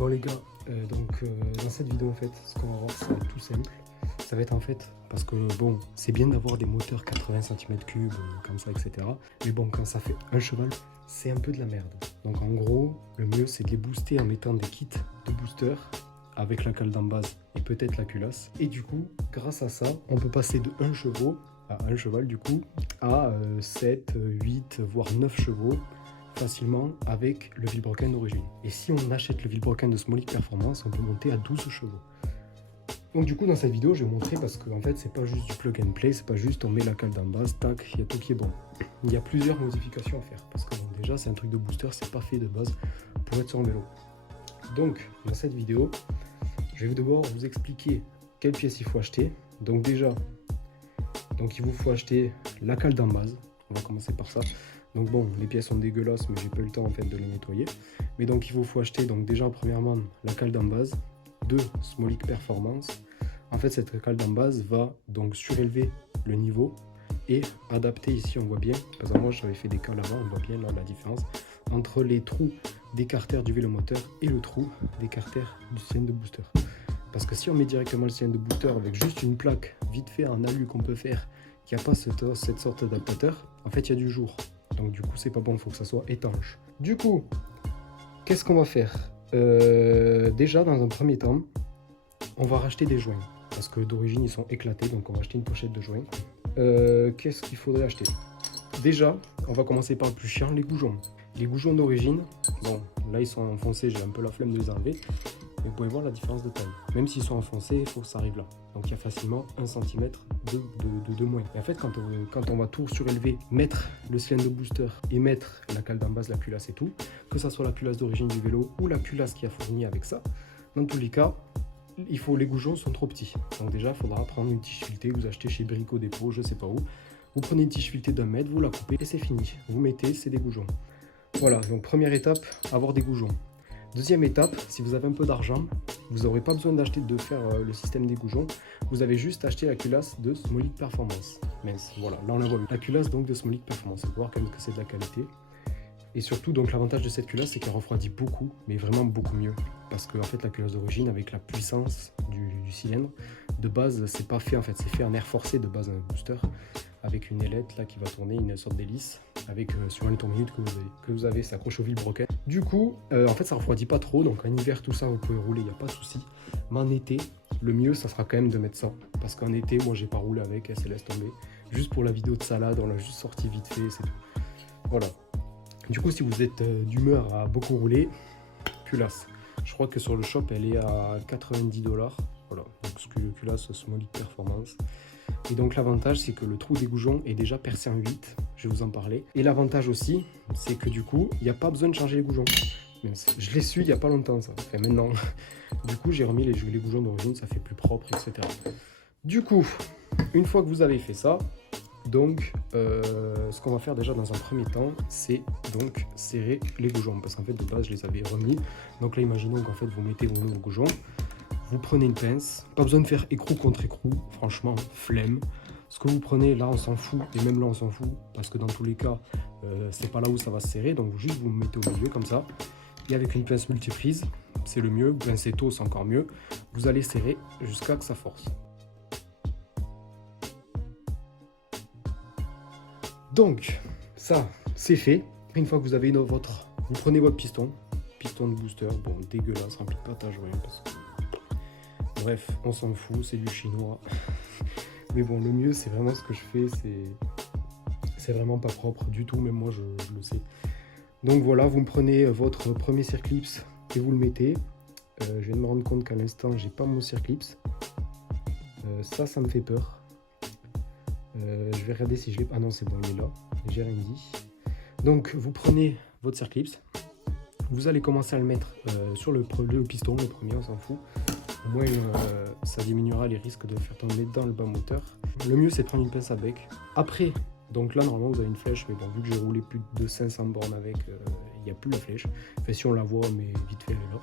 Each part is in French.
Bon les gars, dans cette vidéo en fait, ce qu'on va voir ça va être tout simple. Ça va être en fait, parce que bon, c'est bien d'avoir des moteurs 80 cm3 comme ça, etc. Mais bon, quand ça fait un cheval, c'est un peu de la merde. Donc en gros, le mieux c'est de les booster en mettant des kits de booster avec la cale d'en base et peut-être la culasse. Et du coup, grâce à ça, on peut passer de 1 cheval du coup, à 7, 8, voire 9 chevaux facilement avec le Vilebrequin d'origine. Et si on achète le Vilebrequin de Smolic Performance, on peut monter à 12 chevaux. Donc du coup dans cette vidéo je vais montrer parce que en fait c'est pas juste du plug and play, c'est pas juste on met la cale d'en base, tac, il y a tout qui est bon. Il y a plusieurs modifications à faire parce que bon, déjà c'est un truc de booster, c'est pas fait de base pour être sur un vélo. Donc dans cette vidéo je vais devoir vous expliquer quelles pièces il faut acheter. Donc déjà, il vous faut acheter la cale d'en base, on va commencer par ça. Donc bon, les pièces sont dégueulasses mais j'ai pas eu le temps en fait de les nettoyer. Mais donc il vous faut acheter donc déjà premièrement la cale d'en base de Smolic Performance. En fait cette cale d'en base va donc surélever le niveau et adapter, ici on voit bien, parce que moi j'avais fait des cales avant, on voit bien là la différence entre les trous d'écartère du vélomoteur et le trou d'écartère du cylindre de booster. Parce que si on met directement le cylindre de booster avec juste une plaque vite fait en alu qu'on peut faire, qui n'a pas cette sorte d'adaptateur, en fait il y a du jour. Donc du coup c'est pas bon, il faut que ça soit étanche. Du coup, qu'est-ce qu'on va faire? Déjà dans un premier temps, on va racheter des joints. Parce que d'origine ils sont éclatés, donc on va acheter une pochette de joints. Qu'est-ce qu'il faudrait acheter? Déjà, on va commencer par le plus chiant, les goujons. Les goujons d'origine, bon là ils sont enfoncés, j'ai un peu la flemme de les enlever. Mais vous pouvez voir la différence de taille. Même s'ils sont enfoncés, il faut que ça arrive là. Donc il y a facilement 1 cm de moins. Et en fait, quand on va tout surélever, mettre le cylindre de booster et mettre la cale d'en base, la culasse et tout, que ça soit la culasse d'origine du vélo ou la culasse qui a fourni avec ça, dans tous les cas, les goujons sont trop petits. Donc déjà, il faudra prendre une tige filetée, vous achetez chez Brico Dépôt, je sais pas où. Vous prenez une tige filetée d'1 mètre, vous la coupez et c'est fini. Vous mettez, c'est des goujons. Voilà, donc première étape, avoir des goujons. Deuxième étape, si vous avez un peu d'argent, vous n'aurez pas besoin de faire le système des goujons. Vous avez juste acheté la culasse de Smolic Performance. Mince, voilà, là on la voit. La culasse donc de Smolic Performance, vous voir quand même que c'est de la qualité. Et surtout, donc l'avantage de cette culasse, c'est qu'elle refroidit beaucoup, mais vraiment beaucoup mieux. Parce que en fait, la culasse d'origine, avec la puissance du cylindre, de base, c'est pas fait en fait, c'est fait en air forcé de base un booster, avec une ailette là qui va tourner, une sorte d'hélice, avec suivant les tours minutes que vous avez, ça accroche au vilebrequin. Du coup, en fait, ça refroidit pas trop, donc en hiver, tout ça, vous pouvez rouler, il n'y a pas de souci. Mais en été, le mieux, ça sera quand même de mettre ça. Parce qu'en été, moi, j'ai pas roulé avec, elle se laisse tomber. Juste pour la vidéo de salade, on l'a juste sorti vite fait, c'est tout. Voilà. Du coup, si vous êtes d'humeur à beaucoup rouler, culasse. Je crois que sur le shop, elle est à 90 $. Voilà, donc culasse Smolic Performance. Et donc l'avantage, c'est que le trou des goujons est déjà percé en 8, je vais vous en parler. Et l'avantage aussi, c'est que du coup, il n'y a pas besoin de changer les goujons. Je l'ai su il n'y a pas longtemps, ça. Enfin maintenant. Du coup, j'ai remis les goujons d'origine, ça fait plus propre, etc. Du coup, une fois que vous avez fait ça, donc ce qu'on va faire déjà dans un premier temps, c'est donc serrer les goujons. Parce qu'en fait, de base, je les avais remis. Donc là, imaginons qu'en fait, vous mettez vos nouveaux goujons. Vous prenez une pince, pas besoin de faire écrou contre écrou, franchement, flemme. Ce que vous prenez, là on s'en fout, et même là on s'en fout, parce que dans tous les cas, c'est pas là où ça va se serrer, donc juste vous mettez au milieu comme ça. Et avec une pince multiprise, c'est le mieux, pincetto c'est encore mieux, vous allez serrer jusqu'à que ça force. Donc, ça, c'est fait. Une fois que vous avez vous prenez votre piston de booster, bon, dégueulasse, rempli de pâte à joint, parce que... Bref, on s'en fout, c'est du chinois. Mais bon, le mieux, c'est vraiment ce que je fais, c'est vraiment pas propre du tout, même moi, je le sais. Donc voilà, vous me prenez votre premier circlips et vous le mettez. Je viens de me rendre compte qu'à l'instant, j'ai pas mon circlips. Ça me fait peur. Je vais regarder si je l'ai... Ah non, c'est bon, il est là. J'ai rien dit. Donc, vous prenez votre circlips. Vous allez commencer à le mettre sur le piston, le premier, on s'en fout. Au moins, ça diminuera les risques de faire tomber dans le bas moteur. Le mieux, c'est de prendre une pince à bec. Après, donc là, normalement, vous avez une flèche, mais bon, vu que j'ai roulé plus de 500 bornes avec, il n'y a plus la flèche. Enfin, si on la voit, mais vite fait, elle est là.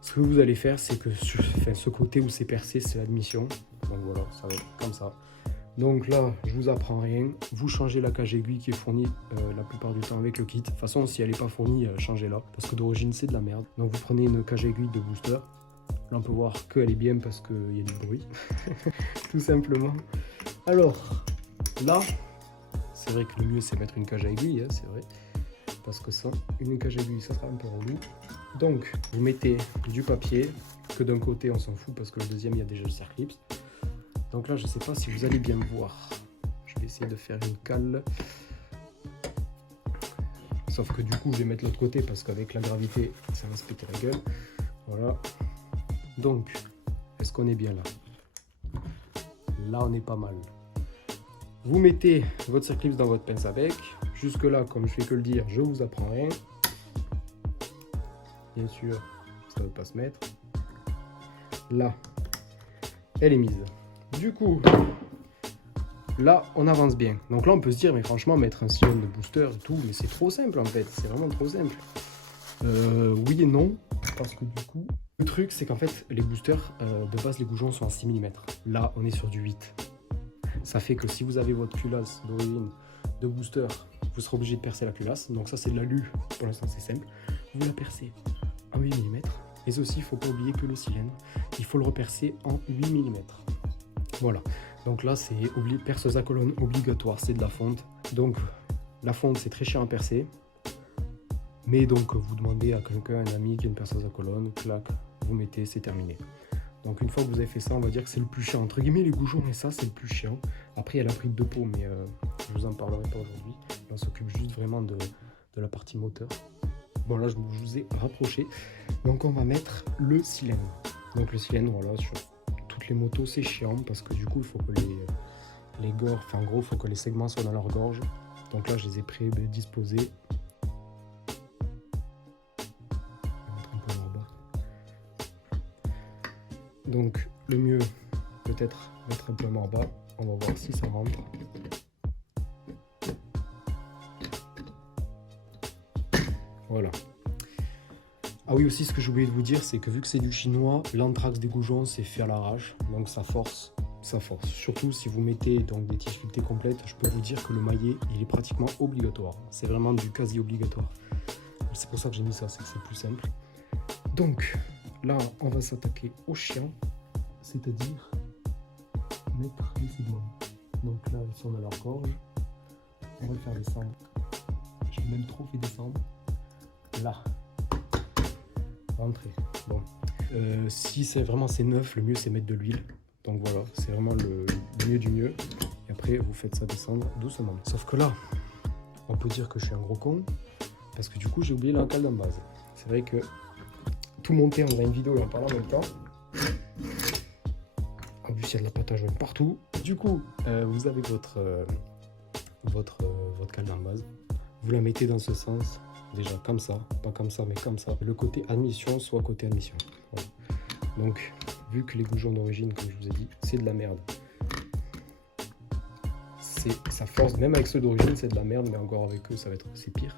Ce que vous allez faire, c'est que ce côté où c'est percé, c'est l'admission. Donc voilà, ça va être comme ça. Donc là, je vous apprends rien. Vous changez la cage aiguille qui est fournie la plupart du temps avec le kit. De toute façon, si elle n'est pas fournie, changez-la. Parce que d'origine, c'est de la merde. Donc vous prenez une cage aiguille de booster. Là, on peut voir qu'elle est bien parce qu'il y a du bruit. Tout simplement. Alors, là, c'est vrai que le mieux, c'est mettre une cage à aiguille, hein, c'est vrai. Parce que sans une cage à aiguille, ça sera un peu relou. Donc, vous mettez du papier, que d'un côté, on s'en fout parce que le deuxième, il y a déjà le Circlips. Donc là, je ne sais pas si vous allez bien me voir. Je vais essayer de faire une cale. Sauf que du coup, je vais mettre l'autre côté parce qu'avec la gravité, ça va se péter la gueule. Voilà. Donc, est-ce qu'on est bien là? Là, on est pas mal. Vous mettez votre Circlips dans votre pince à bec. Jusque là, comme je fais que le dire, je vous apprends rien. Bien sûr, ça ne va pas se mettre. Là, elle est mise. Du coup, là, on avance bien. Donc là, on peut se dire, mais franchement, mettre un sillon de booster et tout, mais c'est trop simple en fait. C'est vraiment trop simple. Oui et non, parce que du coup, le truc, c'est qu'en fait, les boosters, de base, les goujons sont à 6 mm. Là, on est sur du 8. Ça fait que si vous avez votre culasse d'origine de booster, vous serez obligé de percer la culasse. Donc ça, c'est de l'alu. Pour l'instant, c'est simple. Vous la percez en 8 mm. Et aussi, il ne faut pas oublier que le cylindre, il faut le repercer en 8 mm. Voilà. Donc là, c'est perceuse à colonne obligatoire. C'est de la fonte. Donc, la fonte, c'est très chiant à percer. Mais donc, vous demandez à quelqu'un, un ami qui a une perceuse à colonne, clac, vous mettez, c'est terminé. Donc une fois que vous avez fait ça, on va dire que c'est le plus chiant. Entre guillemets, les goujons et ça, c'est le plus chiant. Après, il y a la prise de peau, mais je vous en parlerai pas aujourd'hui. On s'occupe juste vraiment de la partie moteur. Bon, là, je vous ai rapproché. Donc, on va mettre le cylindre. Donc, le cylindre, voilà, sur toutes les motos, c'est chiant parce que du coup, il faut que les gorges, enfin, en gros, il faut que les segments soient dans leur gorge. Donc là, je les ai prédisposés. Donc le mieux, peut-être mettre un peu en bas. On va voir si ça rentre. Voilà. Ah oui, aussi, ce que j'ai oublié de vous dire, c'est que vu que c'est du chinois, l'anthrax des goujons, c'est fait à l'arrache. Donc ça force. Ça force. Surtout si vous mettez donc des difficultés complètes, je peux vous dire que le maillet, il est pratiquement obligatoire. C'est vraiment du quasi obligatoire. C'est pour ça que j'ai mis ça, c'est que c'est plus simple. Donc, là, on va s'attaquer aux chiens, c'est-à-dire mettre les segments. Donc là, ils sont dans leur gorge. On va le faire descendre. J'ai même trop fait descendre. Là. Rentrer. Bon. Si c'est vraiment c'est neuf, le mieux c'est mettre de l'huile. Donc voilà, c'est vraiment le mieux du mieux. Et après, vous faites ça descendre doucement. Sauf que là, on peut dire que je suis un gros con. Parce que du coup, j'ai oublié la cale d'en base. C'est vrai que tout monter, on a une vidéo et on parle en même temps. En plus, il y a de la pâte à jaune partout. Du coup, vous avez votre cale d'en base. Vous la mettez dans ce sens. Déjà comme ça, pas comme ça, mais comme ça. Le côté admission soit côté admission. Voilà. Donc, vu que les goujons d'origine, comme je vous ai dit, c'est de la merde. Ça force, même avec ceux d'origine, c'est de la merde, mais encore avec eux, ça va être aussi pire.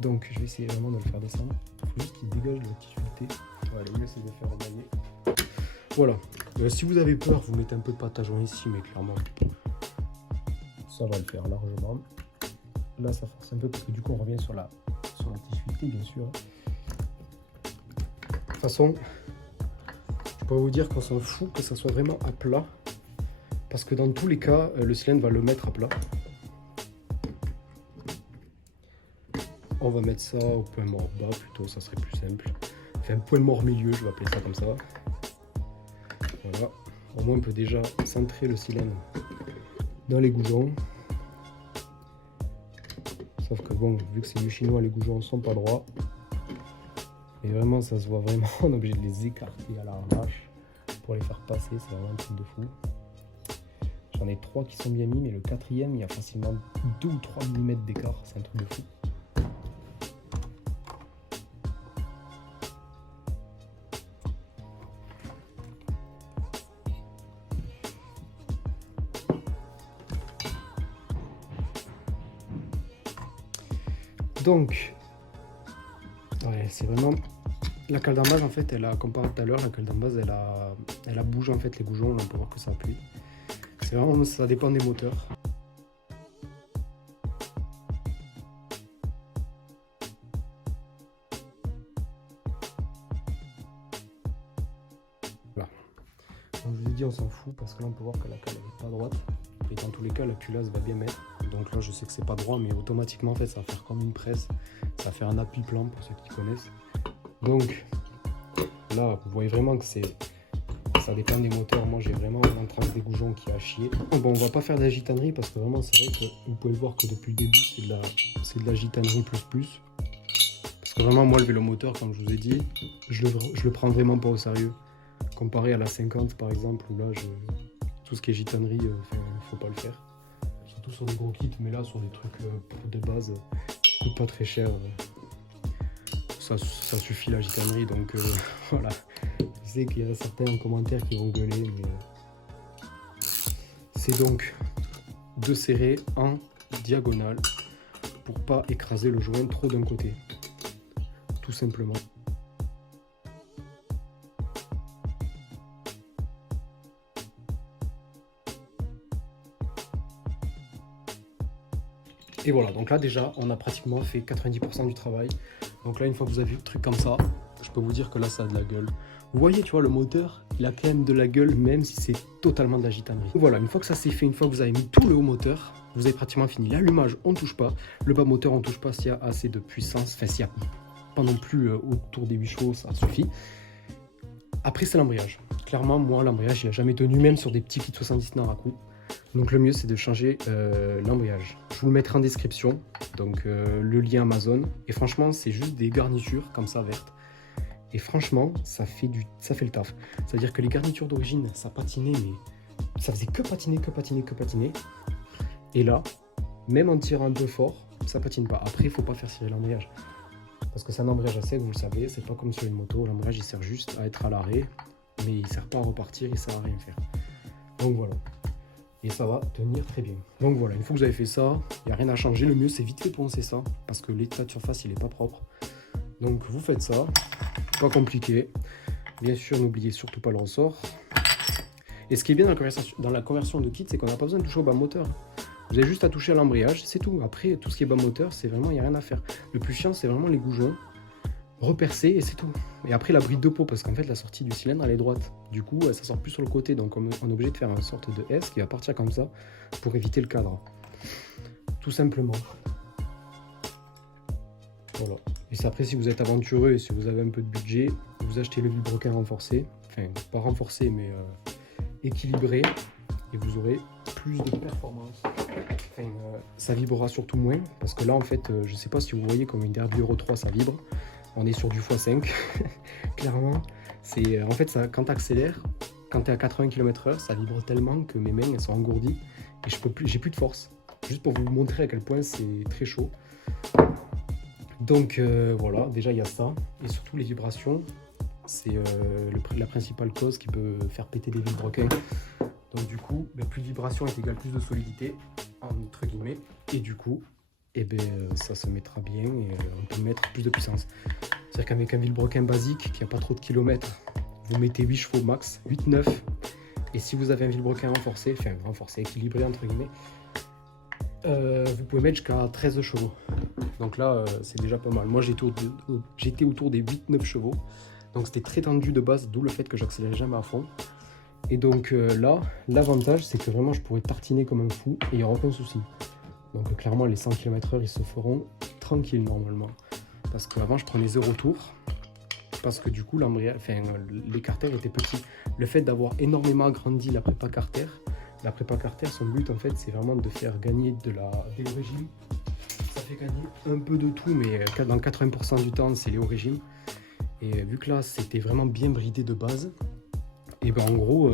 Donc, je vais essayer vraiment de le faire descendre. Il faut juste qu'il dégage de la difficulté. Ouais, le mieux, c'est de faire emballer. Voilà. Si vous avez peur, vous mettez un peu de pâte à jaune ici, mais clairement, ça va le faire largement. Là, ça force un peu parce que du coup, on revient sur la difficulté, bien sûr. De toute façon, je peux vous dire qu'on s'en fout que ça soit vraiment à plat. Parce que dans tous les cas, le cylindre va le mettre à plat. On va mettre ça au point mort bas plutôt, ça serait plus simple. Enfin, un point mort milieu, je vais appeler ça comme ça. Voilà. Au moins, on peut déjà centrer le cylindre dans les goujons. Sauf que bon, vu que c'est du chinois, les goujons sont pas droits. Et vraiment, ça se voit vraiment, on est obligé de les écarter à l'arrache pour les faire passer, c'est vraiment un truc de fou. J'en ai 3 qui sont bien mis, mais le quatrième, il y a facilement 2 ou 3 mm d'écart, c'est un truc de fou. Donc, ouais, c'est vraiment... La cale d'en base, en fait, elle a, comparé tout à l'heure, la cale d'en base, elle a bougé en fait les goujons, là, on peut voir que ça appuie. C'est C'est vraiment, ça dépend des moteurs. Voilà. Comme je vous ai dit, on s'en fout parce que là on peut voir que la cale n'est pas droite. Et dans tous les cas, la culasse va bien mettre. Donc là, je sais que c'est pas droit, mais automatiquement, en fait, ça va faire comme une presse. Ça va faire un appui plan pour ceux qui connaissent. Donc là, vous voyez vraiment que ça dépend des moteurs. Moi, j'ai vraiment l'entrance des goujons qui a chier. Bon, on va pas faire de la gitanerie parce que vraiment, c'est vrai que vous pouvez voir que depuis le début, c'est de la gitanerie plus. Parce que vraiment, moi, le vélomoteur, comme je vous ai dit, je le prends vraiment pas au sérieux. Comparé à la 50, par exemple, où là, tout ce qui est gitanerie, faut pas le faire. Surtout sur des gros kits, mais là, sur des trucs de base qui coûtent pas très cher, ça suffit la gitanerie. Donc voilà. Je sais qu'il y a certains en commentaire qui vont gueuler, mais c'est donc de serrer en diagonale pour pas écraser le joint trop d'un côté, tout simplement. Et voilà, donc là déjà on a pratiquement fait 90% du travail. Donc là, une fois que vous avez vu le truc comme ça, je peux vous dire que là ça a de la gueule. Vous voyez, tu vois, le moteur, il a quand même de la gueule, même si c'est totalement de la gitanerie. Voilà, une fois que ça c'est fait, une fois que vous avez mis tout le haut moteur, vous avez pratiquement fini. L'allumage, on ne touche pas. Le bas moteur, on ne touche pas s'il y a assez de puissance. Enfin, s'il n'y a pas non plus autour des 8 chevaux, ça suffit. Après, c'est l'embrayage. Clairement, moi, l'embrayage, il n'a jamais tenu, même sur des petits kits 70 Naraku. Donc le mieux, c'est de changer l'embrayage. Je vous le mettrai en description, donc le lien Amazon. Et franchement, c'est juste des garnitures comme ça, vertes. Et franchement, ça fait le taf. C'est-à-dire que les garnitures d'origine, ça patinait, mais ça faisait que patiner. Et là, même en tirant un peu fort, ça patine pas. Après, il faut pas faire cirer l'embrayage. Parce que c'est un embrayage à sec, vous le savez, c'est pas comme sur une moto. L'embrayage, il sert juste à être à l'arrêt, mais il sert pas à repartir, il sert à rien faire. Donc voilà. Et ça va tenir très bien. Donc voilà, une fois que vous avez fait ça, il n'y a rien à changer. Le mieux, c'est vite fait poncer ça, parce que l'état de surface, il n'est pas propre. Donc vous faites ça, pas compliqué. Bien sûr, n'oubliez surtout pas le ressort. Et ce qui est bien dans la conversion de kit, c'est qu'on n'a pas besoin de toucher au bas moteur. Vous avez juste à toucher à l'embrayage, c'est tout. Après, tout ce qui est bas moteur, c'est vraiment, il n'y a rien à faire. Le plus chiant, c'est vraiment les goujons. Repercer et c'est tout. Et après la bride de peau, parce qu'en fait la sortie du cylindre elle est droite, du coup ça sort plus sur le côté, donc on est obligé de faire une sorte de S qui va partir comme ça pour éviter le cadre, tout simplement. Voilà. Et c'est après, si vous êtes aventureux et si vous avez un peu de budget, vous achetez le vilebrequin renforcé, enfin pas renforcé mais équilibré, et vous aurez plus de performance. Enfin, ça vibrera surtout moins, parce que là en fait je sais pas si vous voyez comme une Derby Euro 3 ça vibre. On est sur du x5, clairement. C'est en fait, ça, quand tu accélères, quand tu es à 80 km/h, ça vibre tellement que mes mains elles sont engourdies et j'ai plus de force. Juste pour vous montrer à quel point c'est très chaud. Donc voilà, déjà il y a ça. Et surtout les vibrations, c'est la principale cause qui peut faire péter des vilebrequins. Donc du coup, plus de vibrations est égal plus de solidité, entre guillemets. Et du coup, ça se mettra bien et on peut mettre plus de puissance. C'est-à-dire qu'avec un vilebrequin basique qui n'a pas trop de kilomètres, vous mettez 8 chevaux max, 8-9. Et si vous avez un vilebrequin renforcé, équilibré entre guillemets, vous pouvez mettre jusqu'à 13 chevaux. Donc là, c'est déjà pas mal. Moi, j'étais autour des 8-9 chevaux. Donc c'était très tendu de base, d'où le fait que j'accélérais jamais à fond. Et donc là, l'avantage, c'est que vraiment, je pourrais tartiner comme un fou et il n'y aura aucun souci. Donc clairement, les 100 km/h, ils se feront tranquilles normalement. Parce qu'avant, je prenais 0 tour. Parce que du coup, les carters étaient petits. Le fait d'avoir énormément agrandi la prépa carter, son but, en fait, c'est vraiment de faire gagner des régimes. Ça fait gagner un peu de tout, mais dans 80% du temps, c'est les hauts régimes. Et vu que là, c'était vraiment bien bridé de base, et en gros...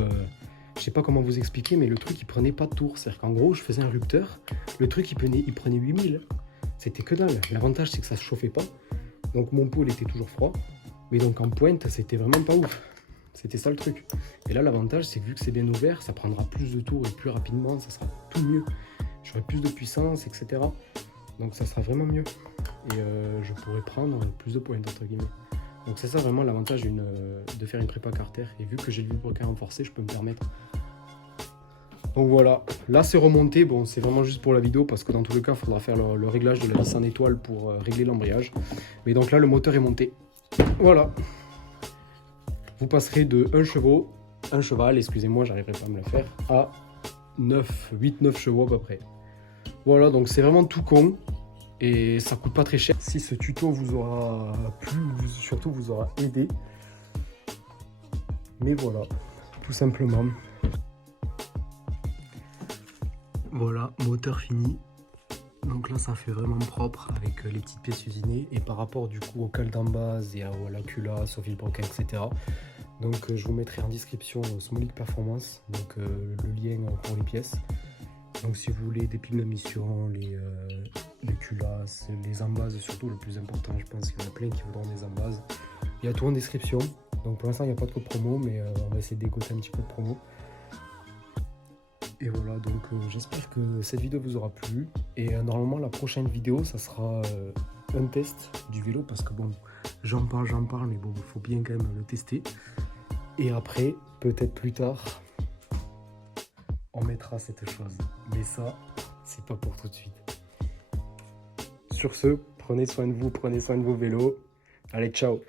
je sais pas comment vous expliquer, mais le truc il prenait pas de tour. C'est-à-dire qu'en gros, je faisais un rupteur, le truc il prenait 8000. C'était que dalle. L'avantage c'est que ça se chauffait pas. Donc mon pot il était toujours froid. Mais donc en pointe, c'était vraiment pas ouf. C'était ça le truc. Et là, l'avantage c'est que vu que c'est bien ouvert, ça prendra plus de tours et plus rapidement, ça sera tout mieux. J'aurai plus de puissance, etc. Donc ça sera vraiment mieux. Et je pourrais prendre plus de pointe, entre guillemets. Donc c'est ça vraiment l'avantage de faire une prépa carter. Et vu que j'ai le vilebrequin renforcé, je peux me permettre Donc voilà, là c'est remonté, bon c'est vraiment juste pour la vidéo parce que dans tous les cas il faudra faire le réglage de la vis en étoile pour régler l'embrayage. Mais donc là le moteur est monté. Voilà. Vous passerez de 1 cheval, excusez-moi j'arriverai pas à me le faire, à 8-9 chevaux à peu près. Voilà, donc c'est vraiment tout con et ça coûte pas très cher. Si ce tuto vous aura plu, surtout vous aura aidé. Mais voilà, tout simplement. Voilà, moteur fini. Donc là, ça fait vraiment propre avec les petites pièces usinées. Et par rapport du coup au cal d'embase et à la culasse, au vilebrequin, etc. Donc je vous mettrai en description Smolic Performance, donc le lien pour les pièces. Donc si vous voulez des piles de mission, les culasses, les embases, surtout le plus important, je pense qu'il y en a plein qui voudront des embases. Il y a tout en description. Donc pour l'instant, il n'y a pas de code promo, mais on va essayer de dégoter un petit peu de promo. Et voilà, donc j'espère que cette vidéo vous aura plu. Et normalement, la prochaine vidéo, ça sera un test du vélo. Parce que bon, j'en parle, mais bon, il faut bien quand même le tester. Et après, peut-être plus tard, on mettra cette chose. Mais ça, c'est pas pour tout de suite. Sur ce, prenez soin de vous, prenez soin de vos vélos. Allez, ciao!